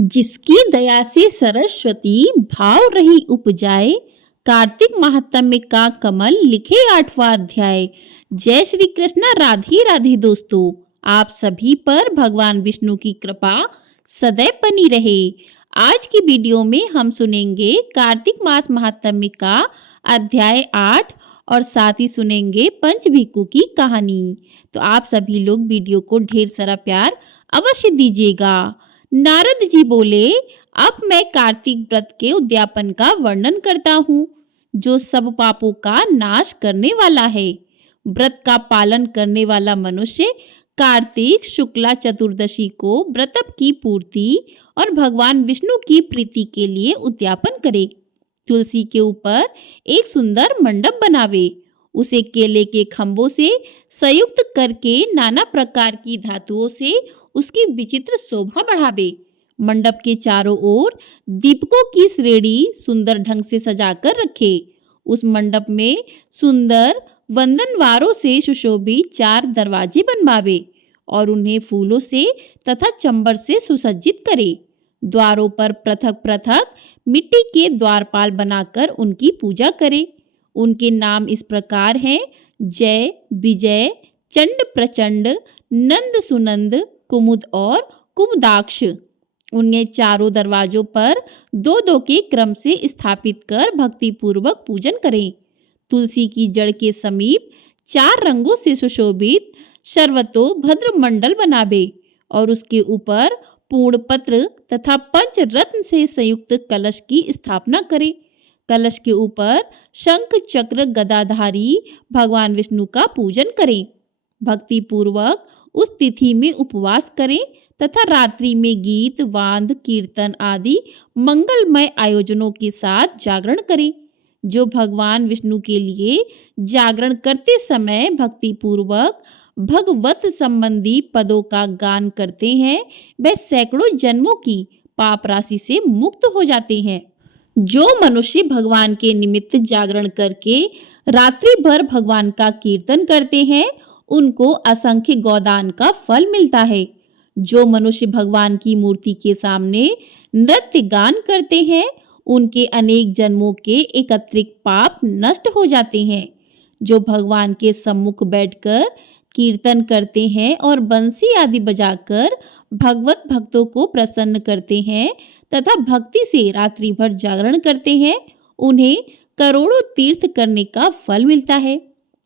जिसकी दया से सरस्वती भाव रही उपजाए, कार्तिक महात्म्य का कमल लिखे 8वां अध्याय। जय श्री कृष्णा। राधे राधे दोस्तों, आप सभी पर भगवान विष्णु की कृपा सदैव बनी रहे। आज की वीडियो में हम सुनेंगे कार्तिक मास महात्म्य का अध्याय 8 और साथ ही सुनेंगे पंचभिक्षु की कहानी। तो आप सभी लोग वीडियो को ढेर सारा प्यार अवश्य दीजिएगा। नारद जी बोले, अब मैं कार्तिक व्रत के उद्यापन का वर्णन करता हूँ, जो सब पापों का नाश करने वाला है। व्रत का पालन करने वाला मनुष्य कार्तिक शुक्ला चतुर्दशी को व्रत की पूर्ति और भगवान विष्णु की प्रीति के लिए उद्यापन करे। तुलसी के ऊपर एक सुंदर मंडप बनावे, उसे केले के खंभों से संयुक्त करके नाना प्रकार की धातुओं से उसकी विचित्र शोभा बढ़ावे। मंडप के चारों ओर दीपकों की श्रेणी सुंदर ढंग से सजाकर रखे। उस मंडप में सुंदर वंदनवारों से सुशोभित 4 दरवाजे बनवावे और उन्हें फूलों से तथा चंबर से सुसज्जित करे। द्वारों पर पृथक पृथक मिट्टी के द्वारपाल बनाकर उनकी पूजा करे। उनके नाम इस प्रकार हैं: जय, विजय, चंड प्रचंड, नंद सुनंद, कुमुद और कुमुदाक्ष। उन्हें चारों दरवाजों पर 2-2 के क्रम से स्थापित कर भक्ति पूर्वक पूजन करें। तुलसी की जड़ के समीप 4 रंगों से सुशोभित सर्वतोभद्र मंडल बनावे और उसके ऊपर पूर्ण पत्र तथा पंचरत्न से संयुक्त कलश की स्थापना करें। कलश के ऊपर शंख चक्र गदाधारी भगवान विष्णु का पूजन करें। भक्ति पूर्वक उस तिथि में उपवास करें तथा रात्रि में गीत, वाद्य, कीर्तन आदि मंगलमय आयोजनों के साथ जागरण करें। जो भगवान विष्णु के लिए जागरण करते समय भक्ति पूर्वक भगवत संबंधी पदों का गान करते हैं, वे सैकड़ों जन्मों की पाप राशि से मुक्त हो जाते हैं। जो मनुष्य भगवान के निमित्त जागरण करके रात्रि भर भगवान का कीर्तन करते हैं, उनको असंख्य गोदान का फल मिलता है। जो मनुष्य भगवान की मूर्ति के सामने नृत्य गान करते हैं, उनके अनेक जन्मों के एकत्रित पाप नष्ट हो जाते हैं। जो भगवान के सम्मुख बैठकर कीर्तन करते हैं और बंसी आदि बजाकर भगवत भक्तों को प्रसन्न करते हैं तथा भक्ति से रात्रि भर जागरण करते हैं, उन्हें करोड़ों तीर्थ करने का फल मिलता है।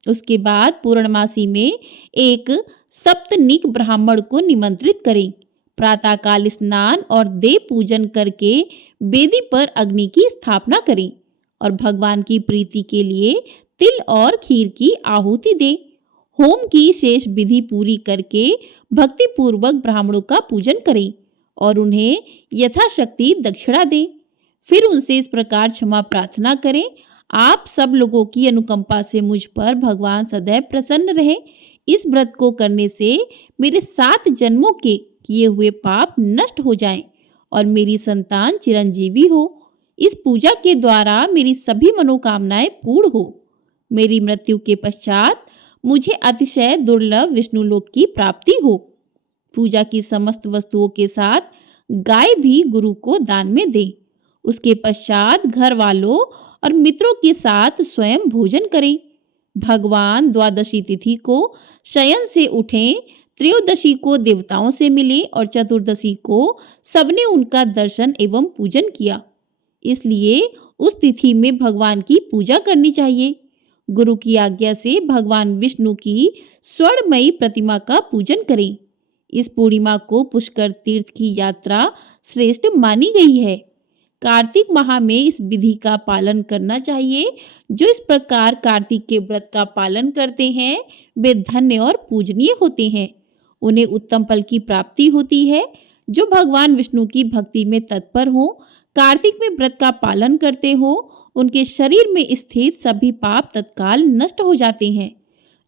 उसके बाद पूर्णमासी में एक सप्तनिक ब्राह्मण को निमंत्रित करें। प्रातःकाल स्नान और देव पूजन करके वेदी पर अग्नि की स्थापना करें और भगवान की प्रीति के लिए तिल और खीर की आहुति दें। होम की शेष विधि पूरी करके भक्ति पूर्वक ब्राह्मणों का पूजन करें और उन्हें यथाशक्ति दक्षिणा दें। फिर उनसे इस प्रकार क्षमा प्रार्थना करें: आप सब लोगों की अनुकंपा से मुझ पर भगवान सदैव प्रसन्न रहे। इस व्रत को करने से मेरे 7 जन्मों के किए हुए पाप नष्ट हो जाएं और मेरी संतान चिरंजीवी हो। इस पूजा के द्वारा मेरी सभी मनोकामनाएं पूर्ण हो। मेरी मृत्यु के पश्चात मुझे अतिशय दुर्लभ विष्णुलोक की प्राप्ति हो। पूजा की समस्त वस्तुओं के साथ गाय भी गुरु को दान में दे। उसके पश्चात घर वालों और मित्रों के साथ स्वयं भोजन करें। भगवान द्वादशी तिथि को शयन से उठें, त्रयोदशी को देवताओं से मिले और चतुर्दशी को सबने उनका दर्शन एवं पूजन किया। इसलिए उस तिथि में भगवान की पूजा करनी चाहिए। गुरु की आज्ञा से भगवान विष्णु की स्वर्णमयी प्रतिमा का पूजन करें। इस पूर्णिमा को पुष्कर तीर्थ की यात्रा श्रेष्ठ मानी गई है। कार्तिक माह में इस विधि का पालन करना चाहिए। जो इस प्रकार कार्तिक के व्रत का पालन करते हैं, वे धन्य और पूजनीय होते हैं। उन्हें उत्तम फल की प्राप्ति होती है। जो भगवान विष्णु की भक्ति में तत्पर हो, कार्तिक में व्रत का पालन करते हो, उनके शरीर में स्थित सभी पाप तत्काल नष्ट हो जाते हैं।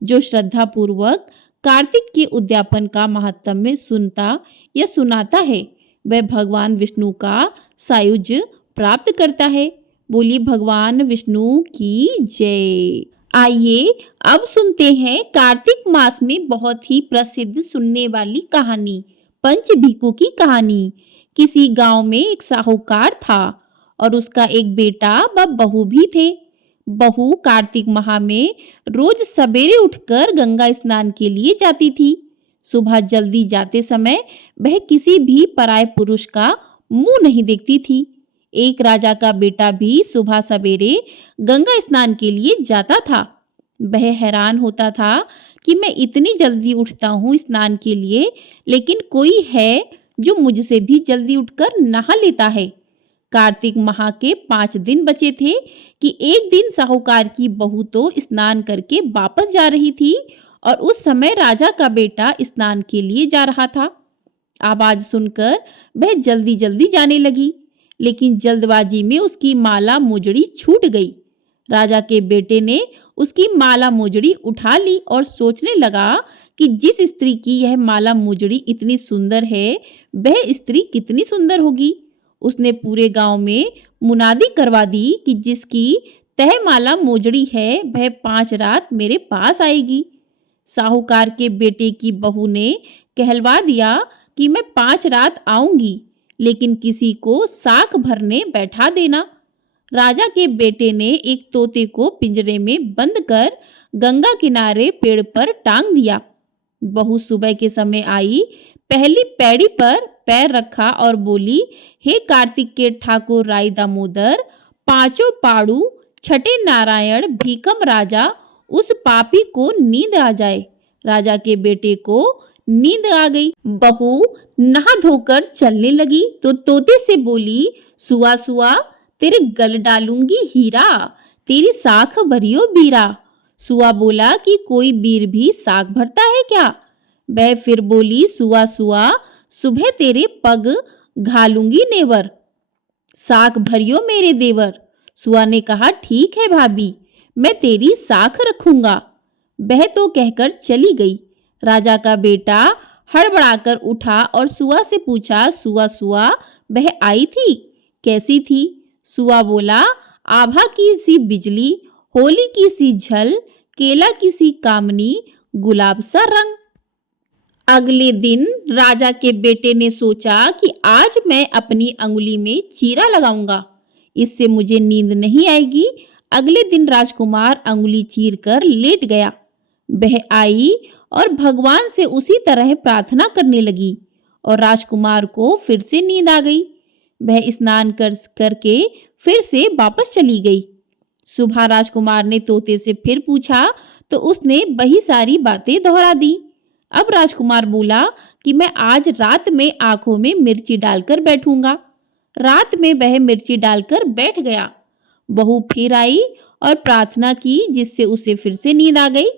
जो श्रद्धा पूर्वक कार्तिक के उद्यापन का महात्म्य सुनता या सुनाता है, वह भगवान विष्णु का सायुज्य प्राप्त करता है। बोलिए भगवान विष्णु की जय। आइए अब सुनते हैं कार्तिक मास में बहुत ही प्रसिद्ध सुनने वाली कहानी, पंचभिक्षु की कहानी। किसी गांव में एक साहूकार था और उसका एक बेटा व बहू भी थे। बहू कार्तिक माह में रोज सवेरे उठकर गंगा स्नान के लिए जाती थी। सुबह जल्दी जाते समय वह किसी भी पराये पुरुष का मुंह नहीं देखती थी। एक राजा का बेटा भी सुबह सवेरे गंगा स्नान के लिए जाता था। वह हैरान होता था कि मैं इतनी जल्दी उठता हूँ स्नान के लिए, लेकिन कोई है जो मुझसे भी जल्दी उठकर नहा लेता है। कार्तिक माह के 5 दिन बचे थे कि एक दिन साहूकार की बहू तो स्नान करके वापस जा रही थी और उस समय राजा का बेटा स्नान के लिए जा रहा था। आवाज सुनकर वह जल्दी जल्दी जाने लगी, लेकिन जल्दबाजी में उसकी माला मोजड़ी छूट गई। राजा के बेटे ने उसकी माला मोजड़ी उठा ली और सोचने लगा कि जिस स्त्री की यह माला मोजड़ी इतनी सुंदर है, वह स्त्री कितनी सुंदर होगी। उसने पूरे गांव में मुनादी करवा दी कि जिसकी तह माला मोजड़ी है, वह 5 रात मेरे पास आएगी। साहूकार के बेटे की बहू ने कहलवा दिया कि मैं 5 रात आऊंगी, लेकिन किसी को साख भरने बैठा देना। राजा के बेटे ने एक तोते को पिंजरे में बंद कर गंगा किनारे पेड़ पर टांग दिया। बहू सुबह के समय आई, पहली पैड़ी पर पैर रखा और बोली, हे कार्तिक के ठाकुर राय दामोदर, 5 पाड़ू छठे नारायण भीकम राजा, उस पापी को नींद आ जाए। राजा के बेटे को नींद आ गई। बहू नहा धोकर चलने लगी तो तोते से बोली, सुआ सुआ तेरे गल डालूंगी हीरा, तेरी साख भरियो बीरा। सुआ बोला कि कोई बीर भी साख भरता है क्या? वह फिर बोली, सुआ सुआ सुबह तेरे पग घालूंगी नेवर, साख भरियो मेरे देवर। सुआ ने कहा, ठीक है भाभी, मैं तेरी साख रखूंगा। वह तो कहकर चली गई। राजा का बेटा हड़बड़ाकर उठा और सुआ से पूछा, सुआ सुआ वह आई थी, कैसी थी? सुआ बोला, आभा की सी बिजली, होली की सी झल, केला की सी कामनी, गुलाब सा रंग। अगले दिन राजा के बेटे ने सोचा कि आज मैं अपनी अंगुली में चीरा लगाऊंगा, इससे मुझे नींद नहीं आएगी। अगले दिन राजकुमार अंगुली चीर कर लेट गया। वह आई और भगवान से उसी तरह प्रार्थना करने लगी और राजकुमार को फिर से नींद आ गई। वह स्नान करके फिर से वापस चली गई। सुबह राजकुमार ने तोते से फिर पूछा तो उसने वही सारी बातें दोहरा दी। अब राजकुमार बोला कि मैं आज रात में आंखों में मिर्ची डालकर बैठूंगा। रात में वह मिर्ची डालकर बैठ गया। बहू फिर आई और प्रार्थना की, जिससे उसे फिर से नींद आ गई।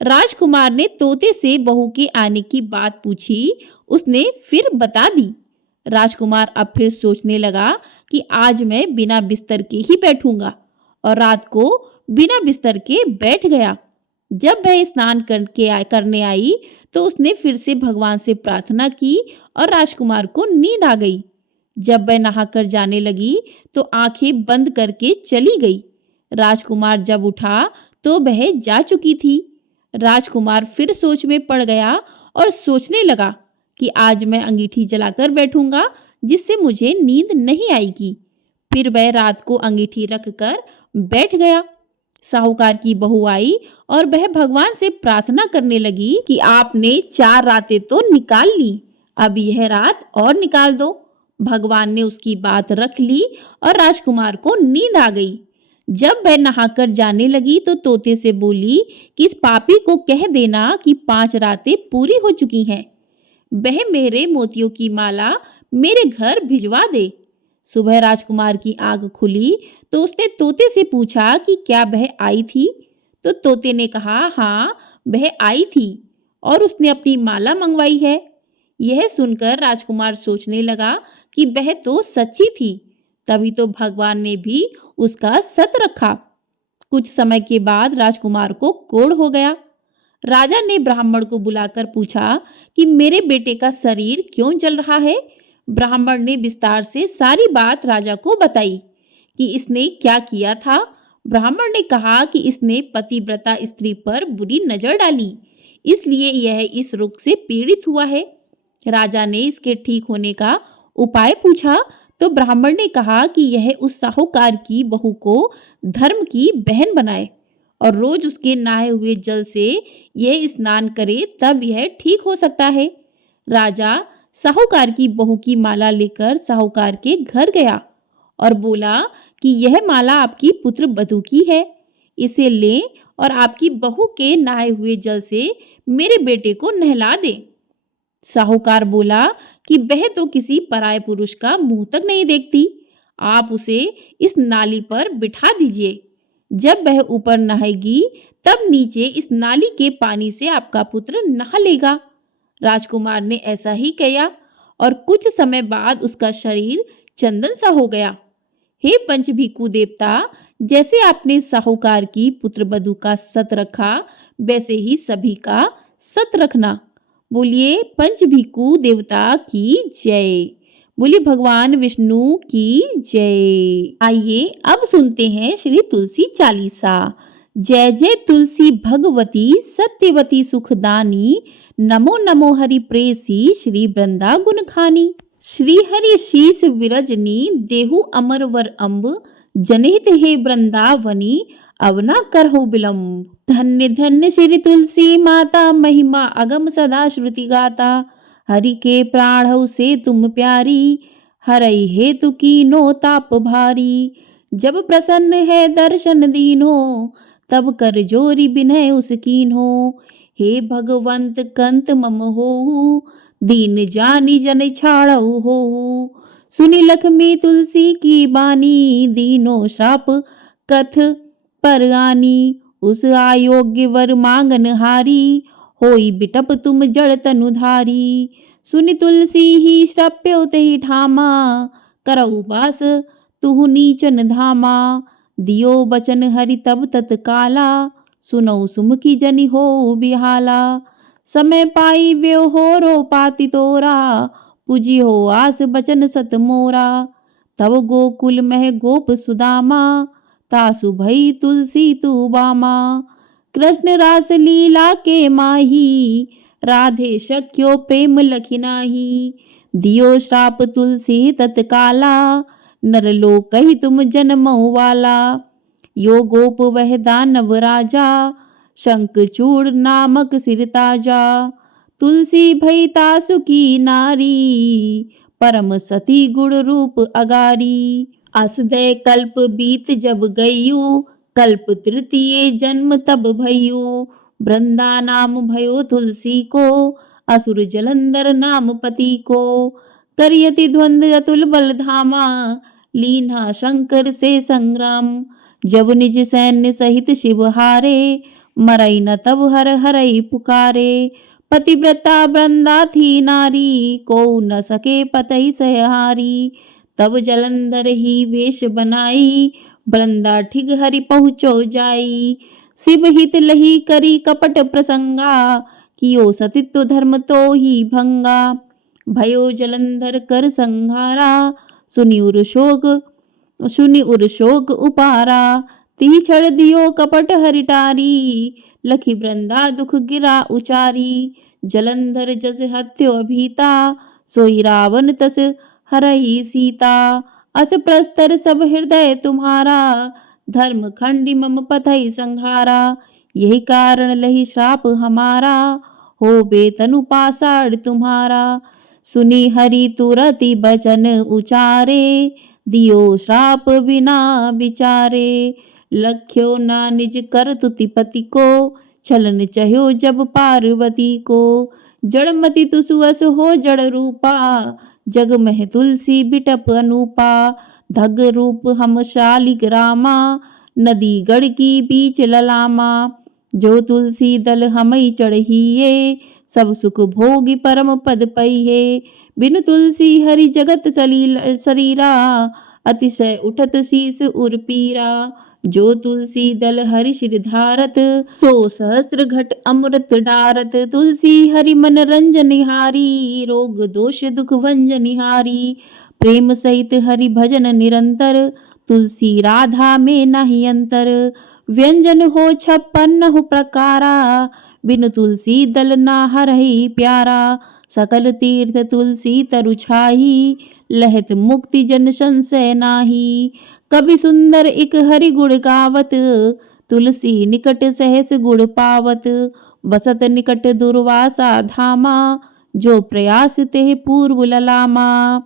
राजकुमार ने तोते से बहू के आने की बात पूछी, उसने फिर बता दी। राजकुमार अब फिर सोचने लगा कि आज मैं बिना बिस्तर के ही बैठूंगा और रात को बिना बिस्तर के बैठ गया। जब वह स्नान करने आई तो उसने फिर से भगवान से प्रार्थना की और राजकुमार को नींद आ गई। जब वह नहाकर जाने लगी तो आंखें बंद करके चली गई। राजकुमार जब उठा तो वह जा चुकी थी। राजकुमार फिर सोच में पड़ गया और सोचने लगा कि आज मैं अंगीठी जलाकर बैठूंगा, जिससे मुझे नींद नहीं आएगी। फिर वह रात को अंगीठी रखकर बैठ गया। साहूकार की बहू आई और वह भगवान से प्रार्थना करने लगी कि आपने 4 रातें तो निकाल ली, अब यह रात और निकाल दो। भगवान ने उसकी बात रख ली और राजकुमार को नींद आ गई। जब वह नहाकर जाने लगी तो तोते से बोली कि इस पापी को कह देना कि 5 रातें पूरी हो चुकी हैं, वह मेरे मोतियों की माला मेरे घर भिजवा दे। सुबह राजकुमार की आंख खुली तो उसने तोते से पूछा कि क्या वह आई थी? तो तोते ने कहा, हाँ वह आई थी और उसने अपनी माला मंगवाई है। यह सुनकर राजकुमार सोचने लगा कि वह तो सच्ची थी, तभी तो भगवान ने भी उसका सत रखा। कुछ समय के बाद राजकुमार को कोढ़ हो गया। राजा ने ब्राह्मण को बुलाकर पूछा कि मेरे बेटे का शरीर क्यों जल रहा है। ब्राह्मण ने विस्तार से सारी बात राजा को बताई कि इसने क्या किया था। ब्राह्मण ने कहा कि इसने पतिव्रता स्त्री पर बुरी नजर डाली, इसलिए यह इस रोग से पीड़ित हुआ है। राजा ने इसके ठीक होने का उपाय पूछा तो ब्राह्मण ने कहा कि यह उस साहूकार की बहू को धर्म की बहन बनाए और रोज उसके नहाए हुए जल से यह स्नान करे, तब यह ठीक हो सकता है। राजा साहूकार की बहू की माला लेकर साहूकार के घर गया और बोला कि यह माला आपकी पुत्र बधू की है, इसे लें और आपकी बहू के नहाए हुए जल से मेरे बेटे को नहला दें। साहूकार बोला कि वह तो किसी पराये पुरुष का मुंह तक नहीं देखती, आप उसे इस नाली पर बिठा दीजिए। जब वह ऊपर नहाएगी तब नीचे इस नाली के पानी से आपका पुत्र नहा लेगा। राजकुमार ने ऐसा ही किया और कुछ समय बाद उसका शरीर चंदन सा हो गया। हे पंचभीकु देवता, जैसे आपने साहूकार की पुत्र बधू का सत रखा, वैसे ही सभी का सत रखना। बोलिए पंचभीकु देवता की जय। बोलिए भगवान विष्णु की जय। आइए अब सुनते हैं श्री तुलसी चालीसा। जय जय तुलसी भगवती सत्यवती सुखदानी, नमो नमो हरि प्रेसी श्री वृंदा गुण खानी। श्री हरि शीस विरजनी, देहु अमर वर अम्ब, जनहित हे वृंदावनी, अवना करहु विलंब। धन्य धन्य श्री तुलसी माता, महिमा अगम सदा श्रुति गाता। हरि के प्राणौ से तुम प्यारी, हरई हेतु कीनो ताप भारी। जब प्रसन्न है दर्शन दीनो, तब कर जोरी बिनय उस कीन्हो। हे भगवंत कंत मम होहु, दीन जानी जन छाड़ऊ होहु। सुनी लक्ष्मी तुलसी की बानी, दीनो श्राप कथ पर आनी। उस आयोग्य वर मांगन हारी, होई बिटप तुम जड़ तनुधारी। सुनि तुलसी ही श्रप्यो तेहि ठामा, करऊ बास तुहु नीचन धामा। दियो बचन हरि तब तत्काला, सुनौ सुमुखी जनि हो बिहाला। समय पाई व्यो हो रो पाति तोरा, पूजी हो आस बचन सत मोरा। तब गोकुल मह गोप सुदामा, तासु भई तुलसी तू बामा। कृष्ण रास लीला के माही, राधे शक्यो प्रेम लखी नाही। दियो श्राप तुलसी तत्काला, नरलोक कही तुम जन्मऊ वाला। यो गोप वह दानव राजा, शंखचूड़ नामक सिर ताजा। तुलसी भई तासु की नारी, परम सती गुण रूप अगारी। असदय कल्प बीत जब गयु, कल्प तृतीय जन्म तब भयु। वृंदा नाम भयो तुलसी को, असुर जलंधर नाम पति को। करियति द्वंद अतुल बल धामा, लीन्हा शंकर से संग्राम। जब निज सैन्य सहित शिव हारे, मरई न तब हर हरई पुकारे। पतिव्रता वृंदा थी नारी, को न सके पतई सहहारी। तब जलंधर ही वेश बनाई, वृंदा ठिग हरि पहुँचो जाई। शिव हित लही करी कपट प्रसंगा, कियो सतित्व धर्म तो ही भंगा। भयो जलंधर कर संहारा, सुनि उर शोक उपारा। तिहि छड़ दियो कपट हरिटारी, लखी वृंदा दुख गिरा उचारी। जलंधर जस हत्यो अभीता, सोई रावण तस हरई सीता। अस प्रस्तर सब हृदय तुम्हारा, धर्म खंडी मम पथई संहारा। यही कारण लही श्राप हमारा, हो बेतनु पाषाण तुम्हारा। सुनी हरि तुरति बचन उचारे, दियो श्राप बिना विचारे। लख्यो ना निज कर तुति पति को, छलन चह्यो जब पार्वती को। जड़मति तुसुअस हो जड़ रूपा, जग मह तुलसी बिटप अनूपा। धग रूप हम शालिग्रामा, नदी गढ़ की बीच ललामा। जो तुलसी दल हमई चढ़िए, सब सुख भोगी परम पद पइहे। बिनु तुलसी हरि जगत शरीरा, अतिशय उठत शीस उर पीरा। जो तुलसी दल हरि शिर धारत, सो सहस्त्र घट अमृत डारत। तुलसी हरि मन रंजनिहारी, रोग दोष दुख भंजनिहारी। प्रेम सहित हरि भजन निरंतर, तुलसी राधा में नहीं अंतर। व्यंजन हो 56 प्रकारा, बिनु तुलसी दल ना हरहि प्यारा, सकल तीर्थ तुलसी तरु छाही, लहत मुक्ति जन संशय नाही। कवि सुंदर इक हरि गुण गावत, तुलसी निकट सहस गुण पावत। बसत निकट दुर्वासा धामा, जो प्रयास ते पूर्व ललामा।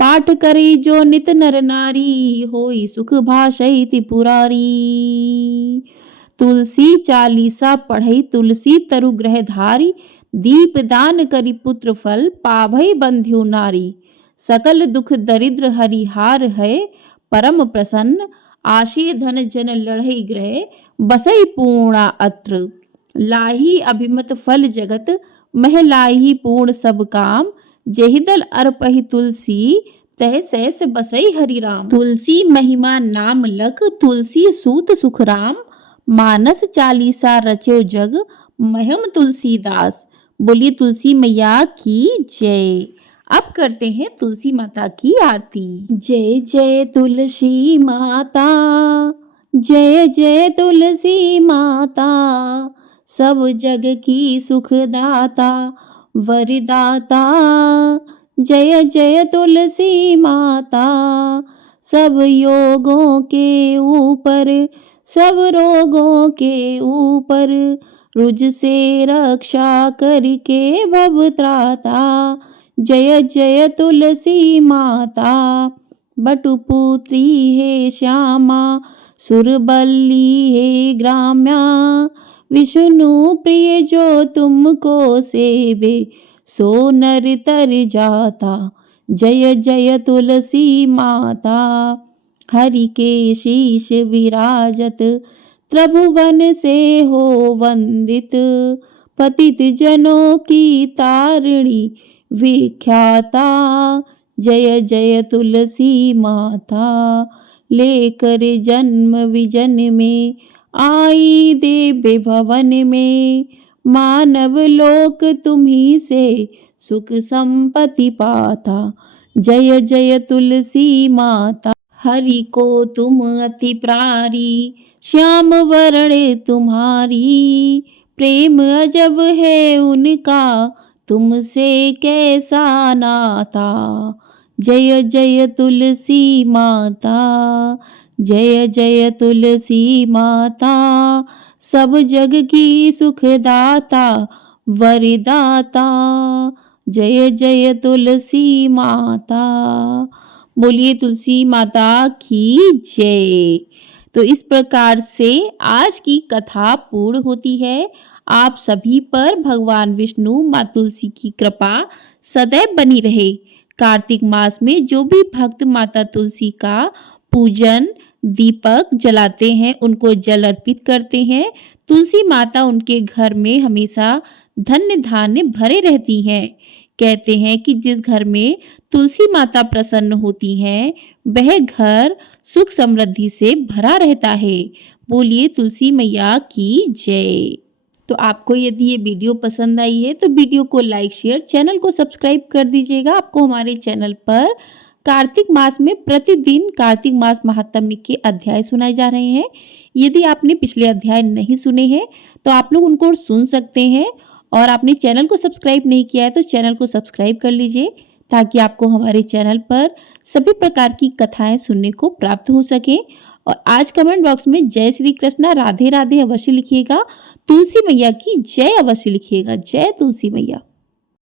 पाठ करी जो नित नर नारी, होई सुख भाषई पुरारी। तुलसी चालीसा पढ़ई तुलसी तरु ग्रह धारी, दीप दान करी पुत्र फल पावई बंध्यो नारी। सकल दुख दरिद्र हरिहार है, परम प्रसन्न आशी धन जन लड़ई ग्रह, बसई पूर्णा अत्र। लाही अभिमत फल जगत, मह लाही पूर्ण सब काम। जेहि दल अर्पहि तुलसी, तह सहस बसई हरि राम। तुलसी महिमा नाम लख, तुलसी सूत सुख राम। मानस चालीसा रचो जग, महम तुलसीदास। बोलिए तुलसी मैया की जय। अब करते हैं तुलसी माता की आरती। जय जय तुलसी माता, जय जय तुलसी माता। सब जग की सुखदाता वरदाता, जय जय तुलसी माता। सब योगों के ऊपर, सब रोगों के ऊपर, रुज से रक्षा करके भव त्राता। जय जय तुलसी माता। बटुपुत्री हे श्यामा, सुरबल्ली हे ग्राम्या। विष्णु प्रिय जो तुमको सेवे, सो नर तर जाता। जय जय तुलसी माता। हरि के शीश विराजत, त्रिभुवन से हो वंदित। पतित जनों की तारिणी विख्याता। जय जय तुलसी माता। लेकर जन्म विजन में, आई देव्य भवन में। मानव लोक तुम्ही से, सुख संपत्ति पाता। जय जय तुलसी माता। हरि को तुम अति प्यारी, श्याम वर्ण तुम्हारी। प्रेम अजब है उनका, तुमसे कैसा नाता। जय जय तुलसी माता। जय जय तुलसी माता। सब जग की सुखदाता वरदाता। जय जय तुलसी माता। बोलिए तुलसी माता की जय। तो इस प्रकार से आज की कथा पूर्ण होती है। आप सभी पर भगवान विष्णु माँ तुलसी की कृपा सदैव बनी रहे। कार्तिक मास में जो भी भक्त माता तुलसी का पूजन दीपक जलाते हैं, उनको जल अर्पित करते हैं, तुलसी माता उनके घर में हमेशा धन्य धान्य भरे रहती हैं। कहते हैं कि जिस घर में तुलसी माता प्रसन्न होती हैं, वह घर सुख समृद्धि से भरा रहता है। बोलिए तुलसी मैया की जय। तो आपको यदि ये वीडियो पसंद आई है तो वीडियो को लाइक शेयर, चैनल को सब्सक्राइब कर दीजिएगा। आपको हमारे चैनल पर कार्तिक मास में प्रतिदिन कार्तिक मास महात्म्य के अध्याय सुनाए जा रहे हैं। यदि आपने पिछले अध्याय नहीं सुने हैं तो आप लोग उनको सुन सकते हैं। और आपने चैनल को सब्सक्राइब नहीं किया है तो चैनल को सब्सक्राइब कर लीजिए, ताकि आपको हमारे चैनल पर सभी प्रकार की कथाएं सुनने को प्राप्त हो सके। और आज कमेंट बॉक्स में जय श्री कृष्णा राधे राधे अवश्य लिखिएगा। तुलसी मैया की जय अवश्य लिखिएगा। जय तुलसी मैया।